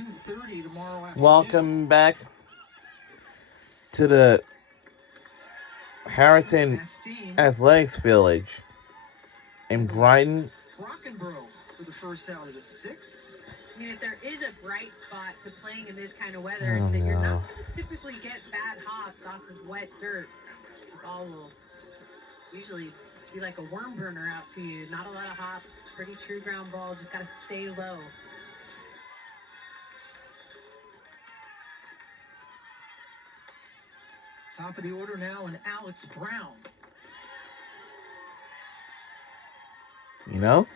2:30 tomorrow afternoon. Welcome back to the Harrington Athletics Village in Brighton. Brockenbrough for the first out of the 6. I mean, if there is a bright spot to playing in this kind of weather, it's that you're not going to typically get bad hops off of wet dirt. The ball will usually be like a worm burner out to you. Not a lot of hops, pretty true ground ball, just got to stay low. Top of the order now, and Alex Brown. You know?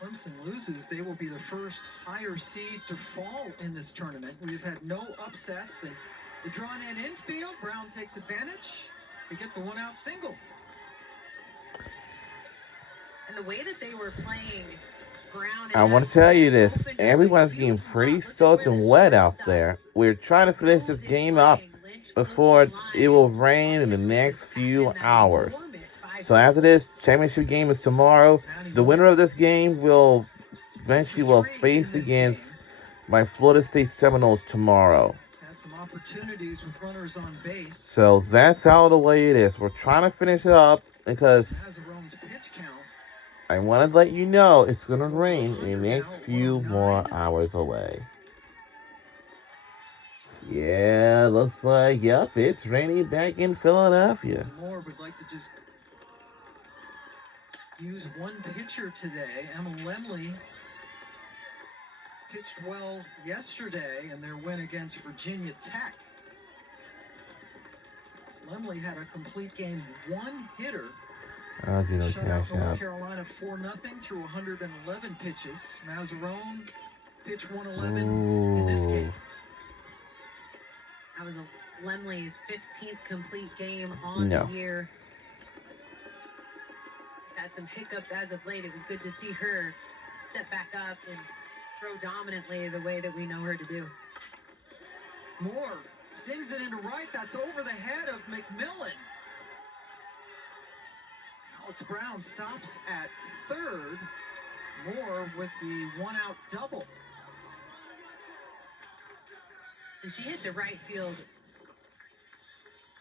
Clemson loses, they will be the first higher seed to fall in this tournament. We've had no upsets, and the drawn in infield, Brown takes advantage to get the one-out single. And the way that they were playing Brown, I want to tell you this. Everyone's getting pretty soaked and wet out there. We're trying to finish this game up before it will rain in the next few hours. So after this championship game is tomorrow, the winner of this game will eventually face against my Florida State Seminoles tomorrow. So that's how the way it is. We're trying to finish it up because I want to let you know it's going to rain in the next few more hours away. Yeah, looks like, yep, it's raining back in Philadelphia. Moore would like to just use one pitcher today. Emma Lemley pitched well yesterday in their win against Virginia Tech. Lemley had a complete game, one hitter. Shut out North Carolina 4-0 through 111 pitches. Mazzarone pitched 111 in this game. That was Lemley's 15th complete game on the year. She's had some hiccups as of late. It was good to see her step back up and throw dominantly the way that we know her to do. Moore stings it into right. That's over the head of McMillan. Alex Brown stops at third. Moore with the one-out double. And she hit to right field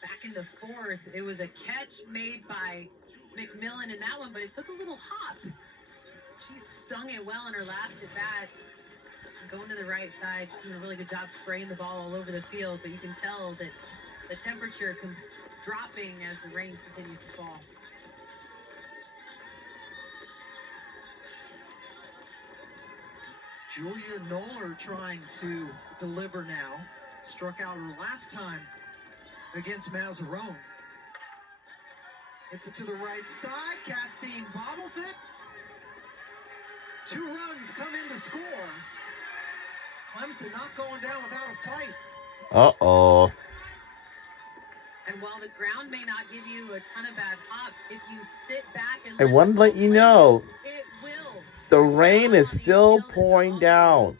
back in the fourth. It was a catch made by McMillan in that one, but it took a little hop. She stung it well in her last at bat. Going to the right side, she's doing a really good job spraying the ball all over the field, but you can tell that the temperature dropping as the rain continues to fall. Julia Noller trying to deliver now. Struck out her last time against Mazzarone. Hits it to the right side. Castine bobbles it. 2 runs come in to score. Clemson not going down without a fight. Uh-oh. And while the ground may not give you a ton of bad hops, if you sit back and I want to let you know, the rain is still pouring down.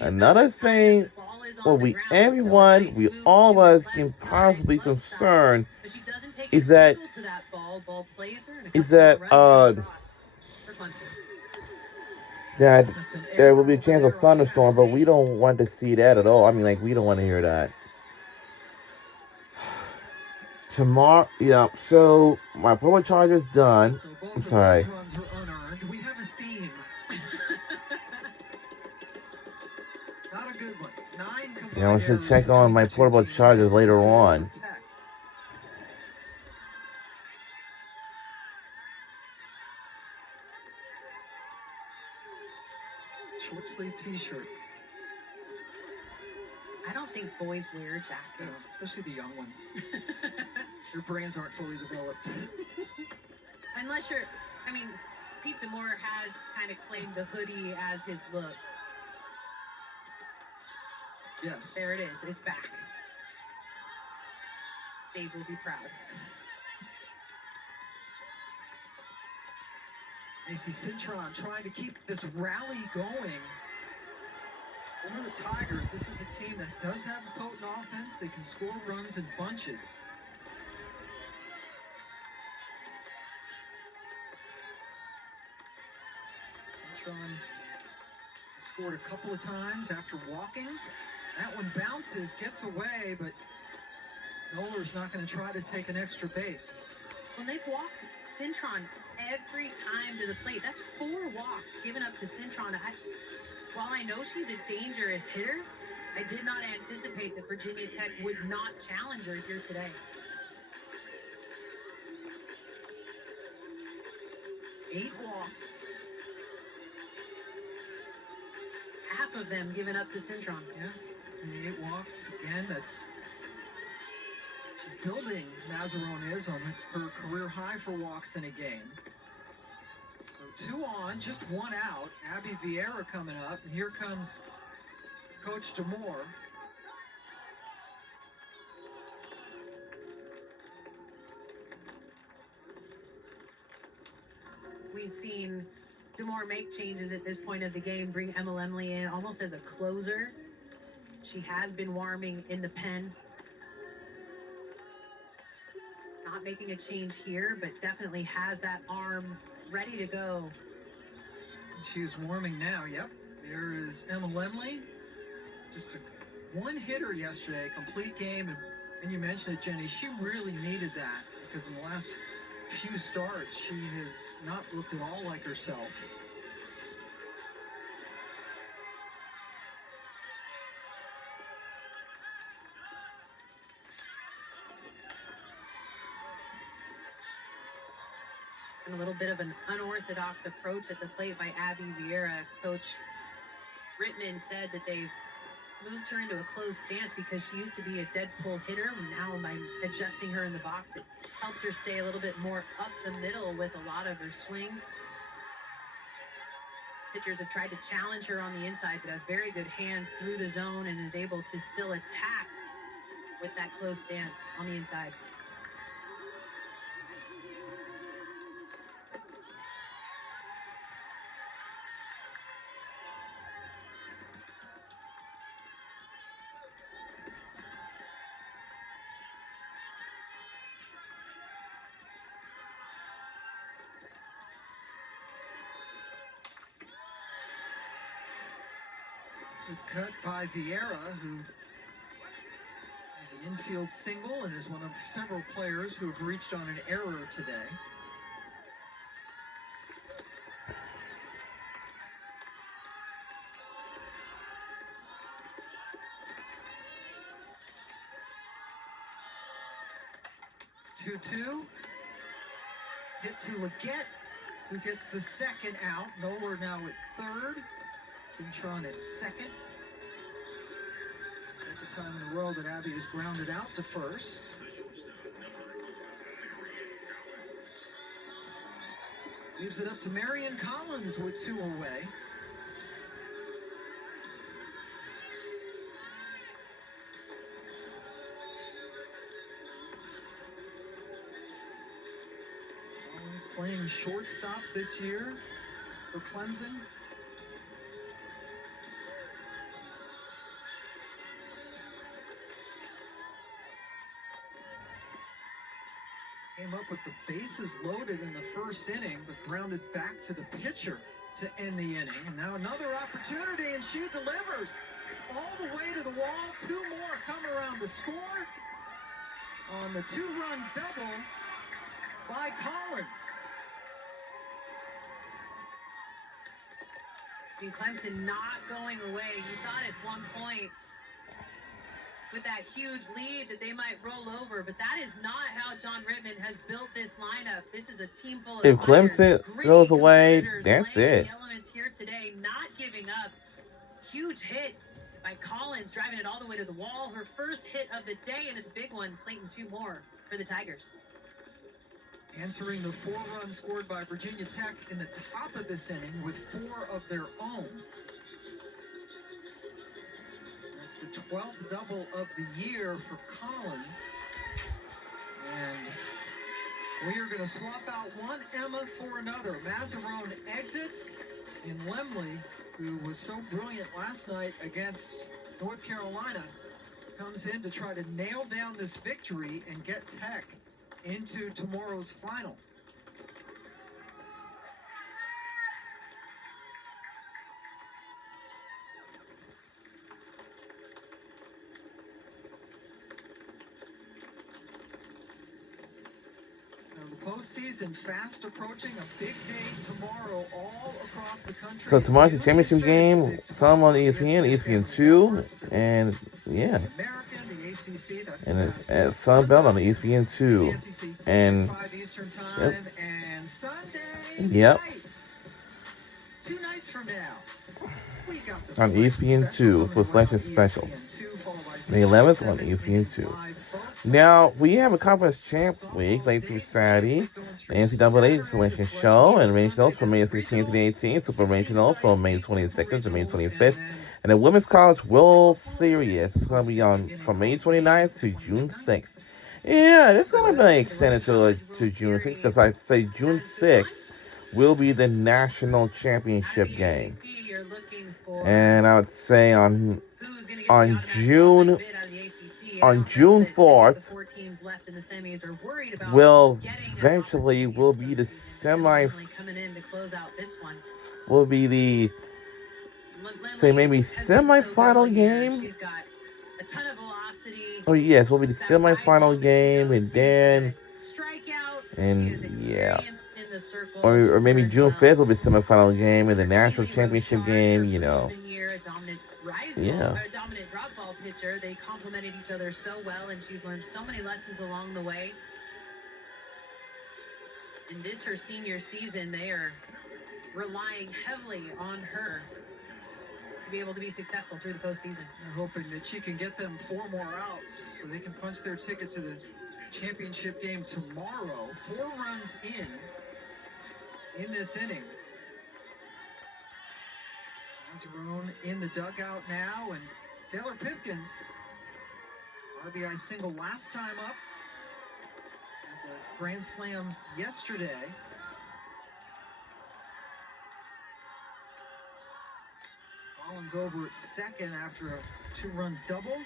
Another thing, all of us can possibly concern is that there will be a chance of thunderstorm, but we don't want to see that at all. I mean, like, we don't want to hear that. Tomorrow, yeah, so my public charge is done. I'm sorry. We have a theme. Not a good one. 9 combined. Yeah, I should check on my portable chargers later on. Short sleeve t-shirt. I don't think boys wear jackets. No, especially the young ones. Your brains aren't fully developed. Unless you're, I mean, Pete Demore has kind of claimed the hoodie as his look. Yes. There it is. It's back. Dave will be proud. AC Citron trying to keep this rally going. Over the Tigers, this is a team that does have a potent offense. They can score runs in bunches. Cintron scored a couple of times after walking. That one bounces, gets away, but Noeller's not going to try to take an extra base. Well, they've walked Cintron every time to the plate. That's 4 walks given up to Cintron. While I know she's a dangerous hitter, I did not anticipate that Virginia Tech would not challenge her here today. Eight walks. Half of them given up to Cintron. Yeah, and 8 walks. Again, she's building, Mazzarone is, on her career high for walks in a game. So 2 on, just 1 out. Abby Vieira coming up, and here comes Coach DeMore. We've seen DeMore make changes at this point of the game, bring Emma Lemley in almost as a closer. She has been warming in the pen. Not making a change here, but definitely has that arm ready to go. She's warming now, yep. There is Emma Lemley. Just a 1 hitter yesterday, complete game. And you mentioned it, Jenny, she really needed that because in the last few starts, she has not looked at all like herself. And a little bit of an unorthodox approach at the plate by Abby Vieira. Coach Rittman said that they've moved her into a closed stance because she used to be a dead pull hitter. Now by adjusting her in the box, it helps her stay a little bit more up the middle with a lot of her swings. Pitchers have tried to challenge her on the inside, but has very good hands through the zone and is able to still attack with that closed stance on the inside. Cut by Vieira, who has an infield single and is one of several players who have reached on an error today. Two. Hit to Leggett, who gets the second out. Noller now at third. Cintron at second. Second time in a row that Abby is grounded out to first. Leaves it up to Marion Collins with 2 away. Collins playing shortstop this year for Clemson. Came up with the bases loaded in the first inning, but grounded back to the pitcher to end the inning. And now another opportunity, and she delivers all the way to the wall. 2 more come around to score on the 2-run double by Collins. And Clemson not going away. You thought at one point with that huge lead that they might roll over, but that is not how John Rittman has built this lineup. This is a team full of if Clemson goes away, that's it. The elements here today, not giving up. Huge hit by Collins, driving it all the way to the wall. Her first hit of the day, and it's a big one, plating 2 more for the Tigers. Answering the 4 runs scored by Virginia Tech in the top of this inning with 4 of their own. The 12th double of the year for Collins. And we are going to swap out one Emma for another. Mazzarone exits, and Lemley, who was so brilliant last night against North Carolina, comes in to try to nail down this victory and get Tech into tomorrow's final. postseason fast approaching. A big day tomorrow all across the country. So tomorrow's the championship game. Some on ESPN, ESPN2, and yeah. And it's at Sunbelt on ESPN2. And yep. Yep. 2 nights from now, we got the on ESPN2 for Selection Special. May 11th on ESPN2. Now, we have a Conference Champ Week, late through Saturday. The NCAA Selection Show and Regionals from May 16th to the 18th. Super Regionals from May 22nd to May 25th. And the Women's College World Series is going to be on from May 29th to June 6th. Yeah, it's going to be extended to June 6th because I say June 6th will be the national championship game. And I would say on June 4th will eventually will be the semi-final game. Oh yes, will be the semi-final game, and then yeah. Or maybe June 5th will be the semifinal game and the national championship game, you know. Yeah. A dominant drop ball pitcher. They complemented each other so well, and she's learned so many lessons along the way. In this, her senior season, they are relying heavily on her to be able to be successful through the postseason. They're hoping that she can get them 4 more outs so they can punch their ticket to the championship game tomorrow. 4 runs in this inning. Mazzarone in the dugout now, and Taylor Pipkins, RBI single last time up at the Grand Slam yesterday. Collins over at second after a 2-run double.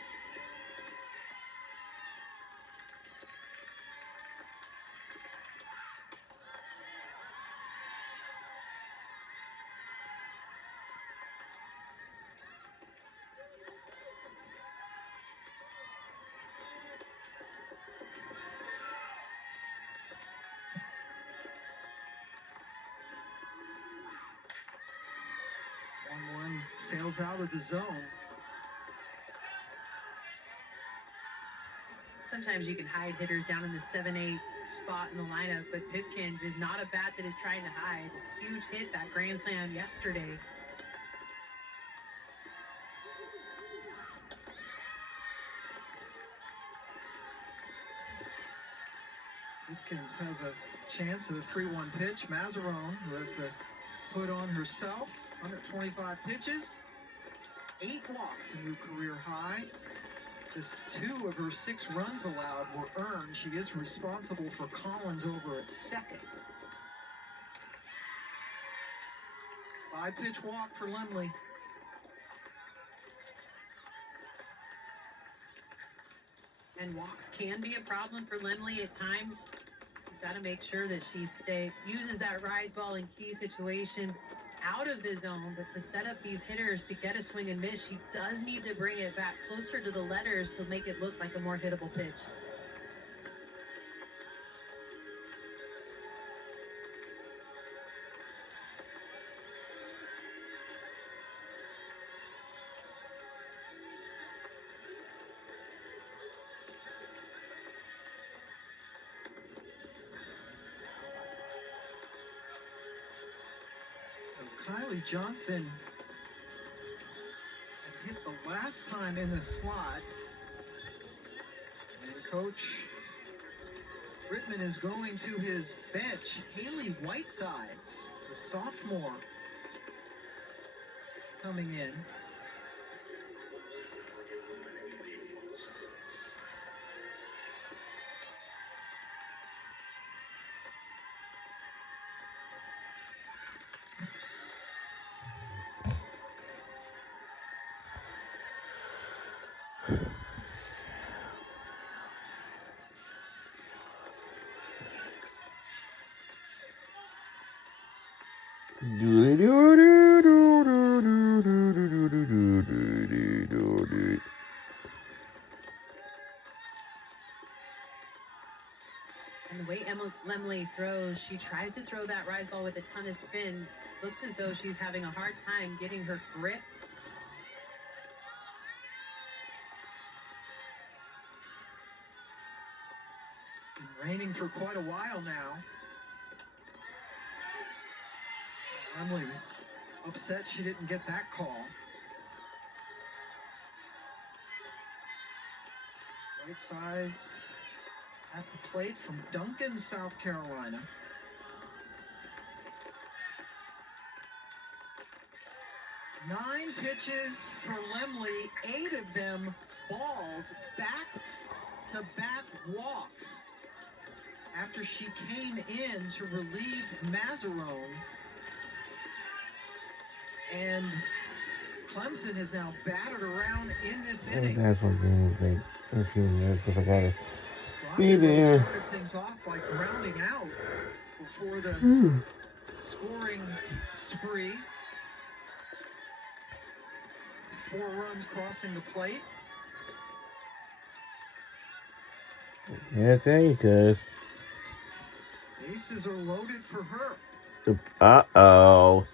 Sails out of the zone. Sometimes you can hide hitters down in the 7-8 spot in the lineup, but Pipkins is not a bat that is trying to hide. Huge hit that Grand Slam yesterday. Pipkins has a chance at a 3-1 pitch. Mazzarone, who has the put on herself, 125 pitches, 8 walks, a new career high. Just 2 of her 6 runs allowed were earned. She is responsible for Collins over at second. 5-pitch walk for Lemley. And walks can be a problem for Lemley at times. She's got to make sure that she uses that rise ball in key situations out of the zone, but to set up these hitters to get a swing and miss, she does need to bring it back closer to the letters to make it look like a more hittable pitch. Kylie Johnson hit the last time in the slot. And Coach Rittman is going to his bench. Haley Whitesides, the sophomore, coming in. And the way Lemley throws, she tries to throw that rise ball with a ton of spin. Looks as though she's having a hard time getting her grip. It's been raining for quite a while now. Lemley upset she didn't get that call. Right sides at the plate from Duncan, South Carolina. Nine pitches for Lemley, 8 of them balls, back-to-back walks after she came in to relieve Mazzarone. And Clemson is now battered around in this inning. That's one game we in a few minutes because I gotta be Brockenbrough there. started things off by grounding out before the scoring spree. 4 runs crossing the plate. Yeah, there you goes. Bases are loaded for her. Uh-oh.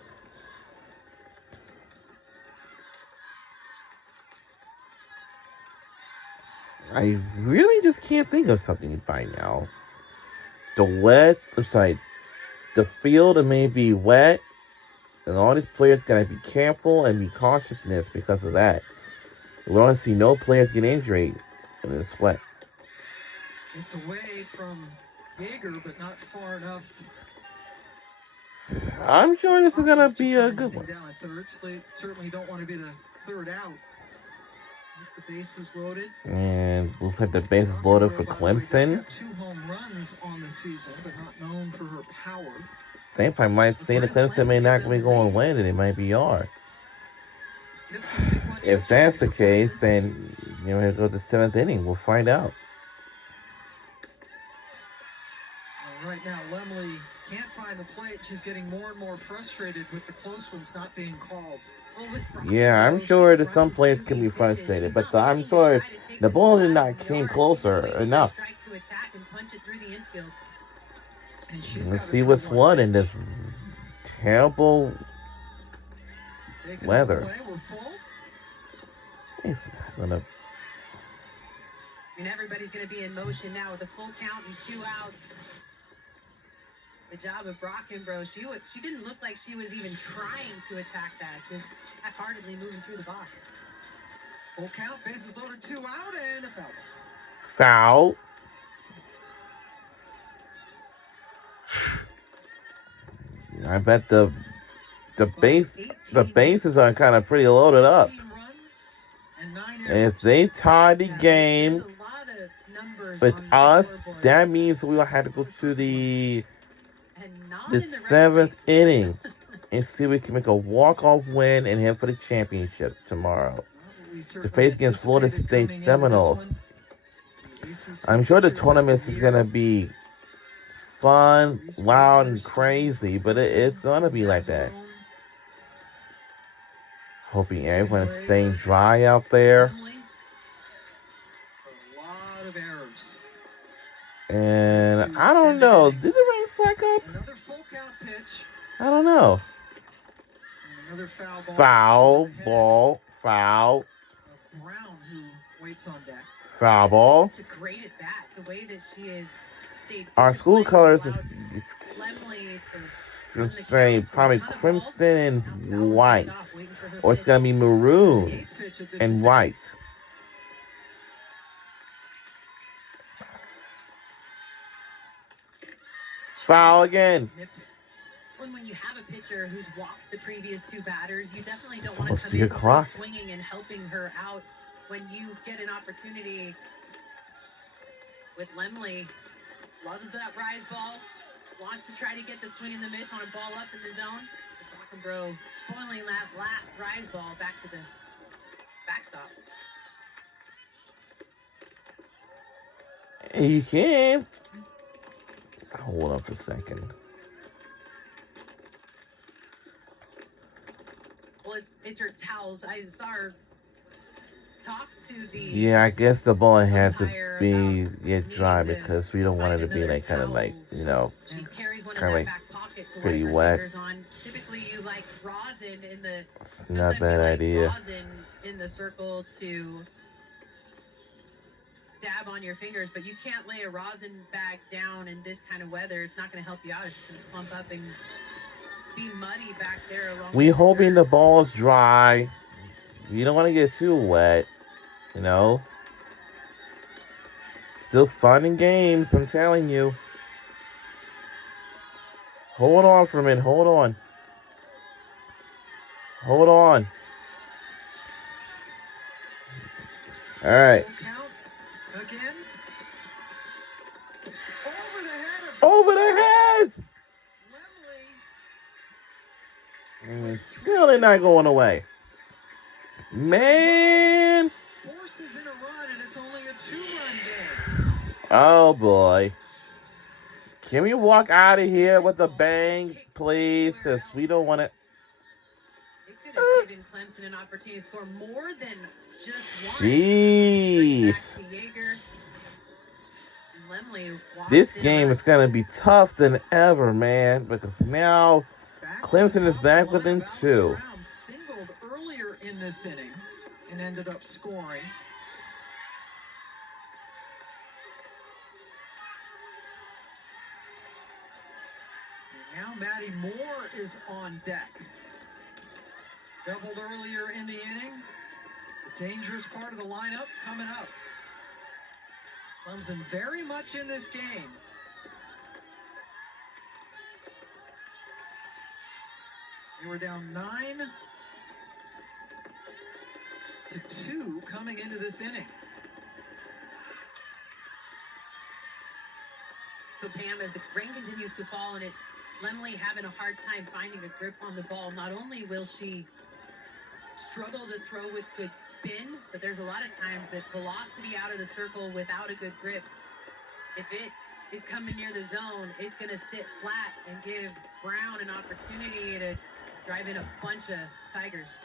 I really just can't think of something by now. The field may be wet, and all these players gotta be careful and be cautiousness because of that. We want to see no players get injured in this wet. Gets away from Yeager, but not far enough. I'm sure this is gonna be a good one. Down at third, so they certainly don't want to be the third out. With the bases loaded. And looks like the bases loaded for Clemson. 2 home runs on the season, but not known for her power. I think I might say the Clemson may not be going to win, and it might be ours. If that's the case, then we'll go to the 7th inning. We'll find out. Right now, Lemley can't find the plate. She's getting more and more frustrated with the close ones not being called. Yeah, I'm sure that some players can be frustrated, but I'm sure the ball did not came closer enough. Let's see what's what in this terrible weather. It's not gonna. Everybody's gonna be in motion now with a full count and 2 outs. The job of Brockenbrough. She didn't look like she was even trying to attack that. Just half-heartedly moving through the box. Full count, bases loaded, 2 out, and a foul. Foul. I bet the bases are kind of pretty loaded up. If they tie the game with us, that means we will have to go to the 7th inning and see if we can make a walk-off win and head for the championship tomorrow to face against Florida State Seminoles. I'm sure the tournament is going to be fun, loud, and crazy, but it's going to be like that. Hoping everyone's staying dry out there. A lot of errors. And I don't know. Did the rain slack up? Another full count pitch. I don't know. Another foul ball. Foul. Brown, who waits on deck. Foul ball. Just a great at bat. The way that she has stayed. Our school colors is Lemley just say probably crimson and white, or it's gonna be maroon and white. Foul again. When you have a pitcher who's walked the previous 2 batters, you definitely don't want to come in swinging and helping her out when you get an opportunity. With Lemley, loves that rise ball, wants to try to get the swing and the miss on a ball up in the zone. Brockenbrough spoiling that last rise ball back to the backstop. You can. Hold on for a second. Well, it's her towels. I saw her talk to the Yeah, I guess the ball had to umpire be about get dry needing to because we don't want it find to be another like kind of like, towel. you know, She carries one in kind of that like back pocket to wipe pretty her wet. fingers on. Typically, you like rosin in the. It's not a Sometimes you bad like idea. rosin in the circle to dab on your fingers, but you can't lay a rosin bag down in this kind of weather. It's not going to help you out. It's just going to clump up and be muddy back there. Along We with hoping the dirt. ball's dry. You don't want to get too wet, you know. Still fun and games, I'm telling you. Hold on for a minute. Hold on. Hold on. All right. Full count again. Over the head of Over the head. Lemley. Still they're not going away. Man. Forces in a run, and it's only a 2-run game. Oh, boy. Can we walk out of here with a bang, please? Because we don't want to. It could have given Clemson an opportunity to score more than just one. Jeez. Straight back to Yeager. Lemley walks This in game on is going to be tough than ever, man. Because now Clemson is back within 2. Brown singled earlier in this inning and ended up scoring. And now Matty Moore is on deck. Doubled earlier in the inning. The dangerous part of the lineup coming up. Clemson very much in this game. They were down 9-2 coming into this inning. So Pam, as the rain continues to fall and Lemley having a hard time finding a grip on the ball, not only will she struggle to throw with good spin, but there's a lot of times that velocity out of the circle without a good grip, if it is coming near the zone, it's going to sit flat and give Brown an opportunity to drive in a bunch of Tigers.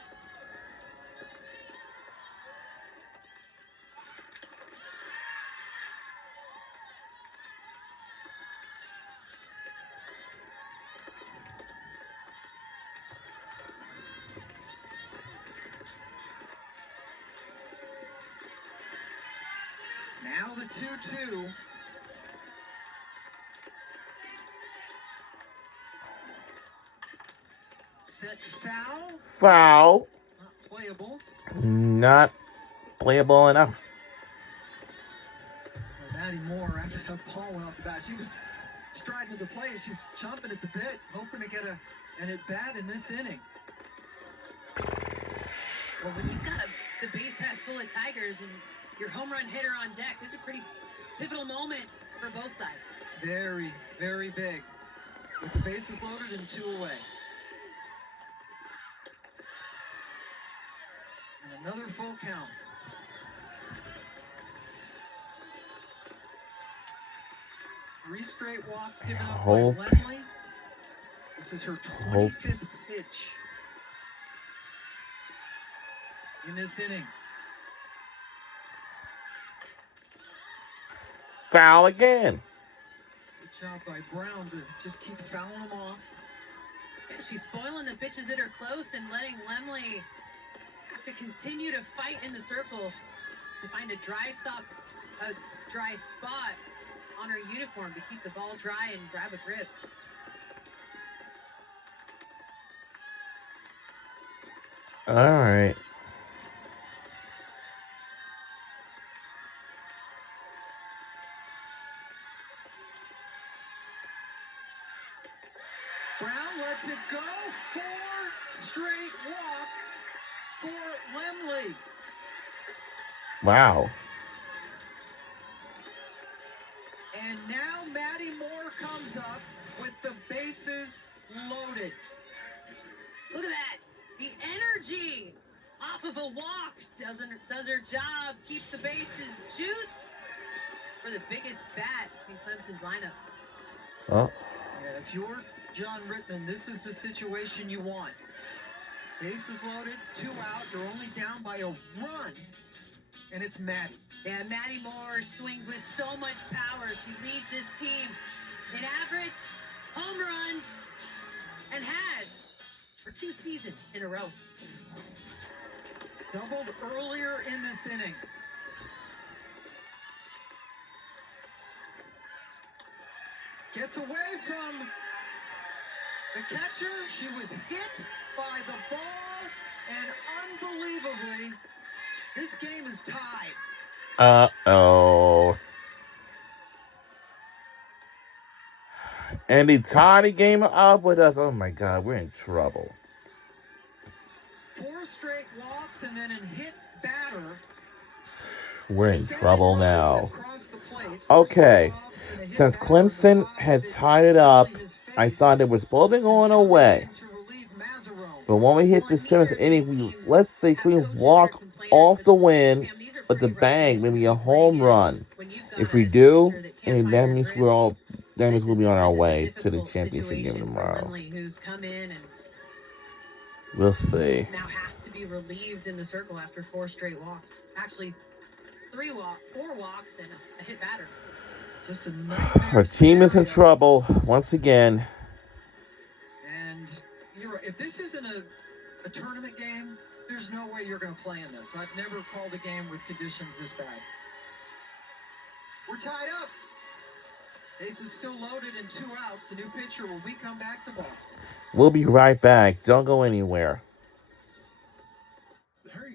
Now the 2-2. Set foul. Foul. Not playable. Not playable enough. Well, Matty Moore, after that ball went off the bat, she was striding to the plate. She's chomping at the bit, hoping to get an at-bat in this inning. Well, when you've got the base pass full of Tigers and your home run hitter on deck, this is a pretty pivotal moment for both sides. Very, very big. With the bases loaded and 2 away. And another full count. Three straight walks given up by Lemley. This is her 25th pitch in this inning. Foul again. Good job by Brown to just keep fouling them off. And she's spoiling the pitches that are close and letting Lemley have to continue to fight in the circle to find a dry spot on her uniform to keep the ball dry and grab a grip. All right. Brown lets it go. 4 straight walks for Lemley. Wow. And now Matty Moore comes up with the bases loaded. Look at that. The energy off of a walk does her job, keeps the bases juiced for the biggest bat in Clemson's lineup. Oh. Yeah, if you're John Rittman, this is the situation you want. Bases loaded, 2 out, you're only down by a run. and it's Maddie. Yeah, Maddie Moore swings with so much power. She leads this team in average, home runs, and has for 2 seasons in a row. Doubled earlier in this inning. Gets away from the catcher. She was hit by the ball, and unbelievably, this game is tied. Uh-oh. And he tied the game up with us. Oh, my God. We're in trouble. 4 straight walks and then a hit batter. We're in trouble now. Plate, okay. Since Clemson had tied it up, I thought it was both going away. But when we hit the 7th inning, let's say we walk off the win with the bag, maybe a home run. If we do, and that means we'll be on our way to the championship game tomorrow. We'll see. Now has to be relieved in the circle after 4 straight walks. Actually, 4 walks and a hit batter. Just a Our team is in trouble once again. And you're right. If this isn't a tournament game, there's no way you're going to play in this. I've never called a game with conditions this bad. We're tied up. Bases still loaded and 2 outs. The new pitcher will come back to Boston. We'll be right back. Don't go anywhere.